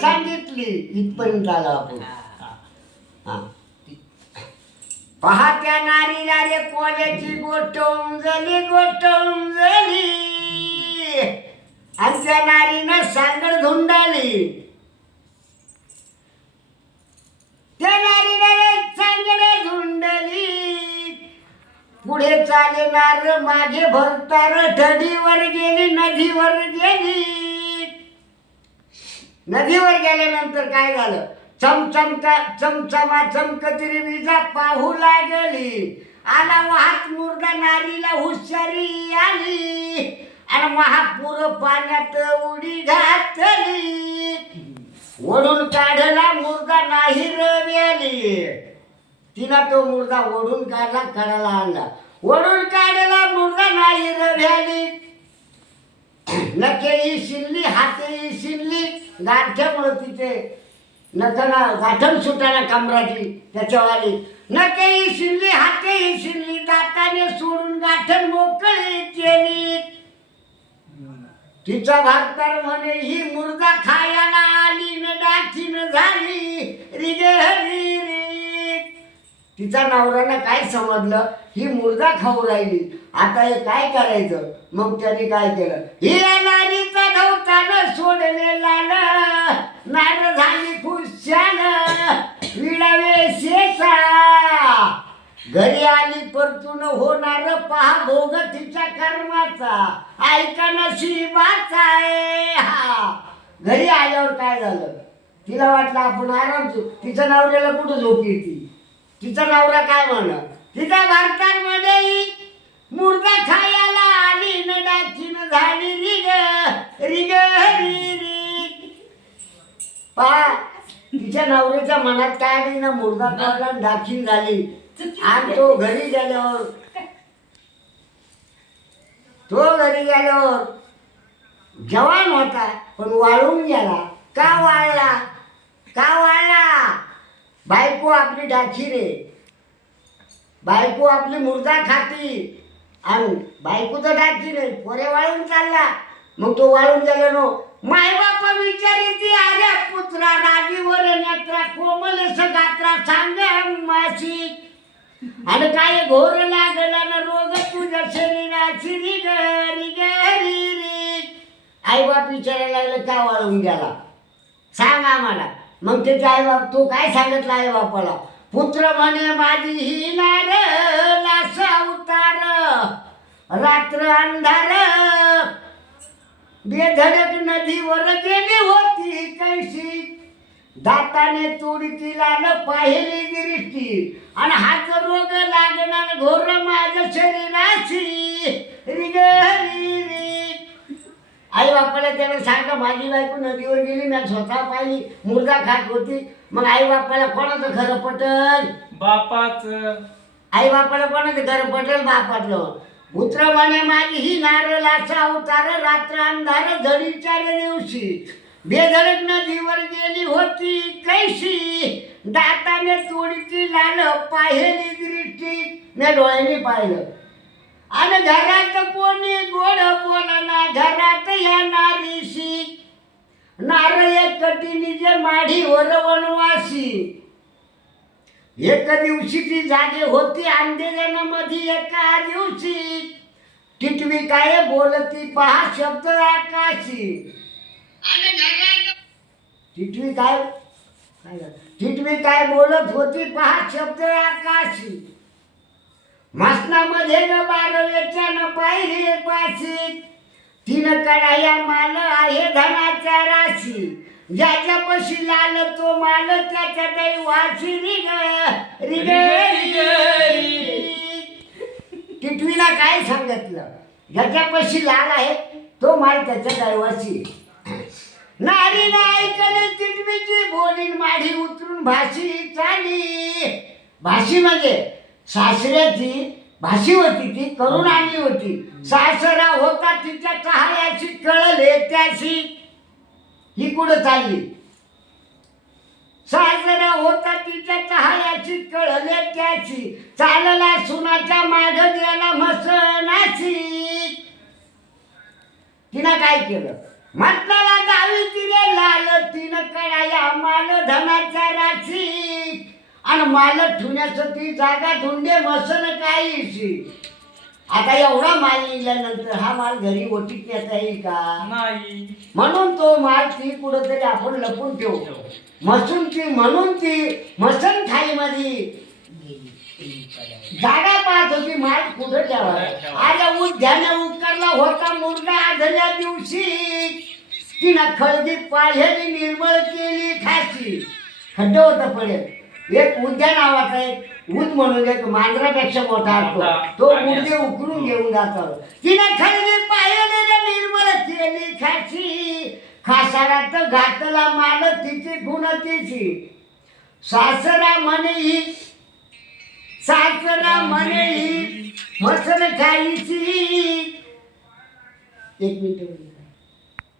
सांगितली इथपर्यंत आलो आपण. हा. नारीला रे कोल्याची गोष्ट उमजली गोष्ट उमजली. आणि त्या नारीनं सांगड धुंडाली. त्या नारीला रे सांगड धुंडली. पुढे चालणार मागे भरतार ठडीवर गेली नदीवर गेली. नदीवर गेल्यानंतर काय झालं? चमचमका चमचमा चमकतिरी विजा पाहू लागली. आला वाहत मुर्दा नारीला हुशारी आली. आणि महापूर पाण्यात उडी घातली. ओढून काढला मुर्दा नाही रवी तिनं तो मुर्दा ओढून काढला कडाला आणला. ओढून काढला मुर्दा नाही रवी नखेही शिनली हातेही गाठ्यामुळं तिथे नखना गाठण सुटाना कमराची त्याच्यावाली नखेही शिनली हातेही शिनली दाताने सोडून गाठण मोकळी केली. तिचा भारतार म्हणे ही मुर्दा खायला आली न डाठीन झाली रिगे हरी रे. तिचा नवऱ्यानं काय समजलं? ही मुर्दा खाऊ राहिली. आता हे काय करायचं? मग त्याने काय केलं? ही नारीचा गवतानं सोडलेला नार झाली खुशान विडावे शेचा. घरी आली परतून होणार पहा भोग तिच्या कर्माचा. ऐका नशिबाचा आहे. हा. घरी आल्यावर काय झालं? तिला वाटलं आपण आराम तिच्या नवऱ्याला कुठं झोप येते? तिचा नवरा काय म्हण? तिच्या भारतामध्ये मुर्दा खायला आली न झाली रिग रिग री री पहा तिच्या नवऱ्याच्या मनात काय नाही ना मुर्दा खायला दाखीन झाली. आणि तो घरी गेल्यावर तो घरी गेल्यावर जवान होता पण वाळून गेला. का वाळला? का वाळला? बायको आपली डाखी रे बायको आपली मुर्दा खाती. आणि बायको तर डाखी रे पोरे वाळून चालला. मग तो वाळून गेला नो. माय बापा विचारी ती आर्या पुत्रा राजीवर नेत्रा कोमल गात्रा सांग मासी. आणि काय घोर लागला ना रोग तुझ्या शरीराची रिग गरी री आई बाप विचारायला लागलं का वाळून गेला? सांग आम्हाला. मग त्याचे आई बाप तू काय सांगितलं आई बापाला पुत्र म्हणे माझी ही नार लासा उतार रात्र अंधार बेधडक नदीवर गेली होती कैशी दाताने तुडकीला न पाहिली दृष्टी आणि हात रोग लागणार घोर माझ्या रिग री. आई बापाला त्याने सांगा माझी बायको नदीवर गेली मी स्वतः पाहिली. मुर्दा खात होती. मग आई बापाला कोणाचं खरं पटल? बापाच. आई बापाला कोणाचं खरं पटेल? बापातलं. पुत्र म्हणे माझी ही नारळाचा अवतार रात्र अंधार झडीच्या दिवशी. बेधडक नदीवर गेली होती कैशी? दाताने तोडीची लाल पाहिली दृष्टी. मी डोळ्यांनी पाहिलं. आणि घरात कोणी गोड बोलना घरात या नारीशी. नारळ कटीनी जे माढीवर वनवासी. एक दिवशी ती जागे होती आंधेल्यानं मध्ये एका दिवशी. टिटवी काय बोलती पहा शब्द आकाशी. टिटवी काय? टिटवी काय बोलत होती पहा शब्द आकाशी. मसनामध्ये न बारवेच्या न पायरी पाशी. तीन कडाया माल आहे धनाच्या राशी. ज्याच्यापाशी लाल तो माल त्याच्या दैवाची रिग रिग रिग. टिटवीला काय सांगितलं? ज्याच्यापाशी लाल आहे तो माल त्याच्या दैवाची नारीने ऐकले टिटवीची बोलीन माढी उतरून भाशी चाली. भाशी म्हणजे सासऱ्याची भाशी होती ती करून आणली होती सासरा होता तिच्या चहाळ्याची कळले त्याशी. ही कुठं चालली? साजरा होता तिच्या चहायाची कळले त्याची. चालला सुनाच्या माग गेला मसनाची तिनं काय केलं? म्हटलं डावी तिने लाल तिनं कडा धनाच्या राशी. आणि मालं ठुण्याचं ती जागा धुंडे मसन काहीशी. आता एवढा माल निघाल्यानंतर हा माल घरी ओटीत नेता येईल का? नाही. म्हणून तो माल ती कुठंतरी आपण लपून ठेवू. मसून ती म्हणून ती मसन थाळीमध्ये जागा पाहत होती माल कुठं ठेवा आज उद्यान उकरला होता मुलगा आधल्या दिवशी. तिनं खळगीत पाहिली निर्मळ केली खाशी खड्ड होता पडेल. एक उद्या नावाचा एक ऊद म्हणून एक मांजरापेक्षा मोठा असतो. तो गुडघे उकरून घेऊन जातो. तिनं खळगी पाहिलेलं निर्मळ केली खाशी खासारात घातला माल तिची गुण तिची. सासरा म्हणे ही. सासरा म्हणे ही. मसल खायची. एक मिनिट.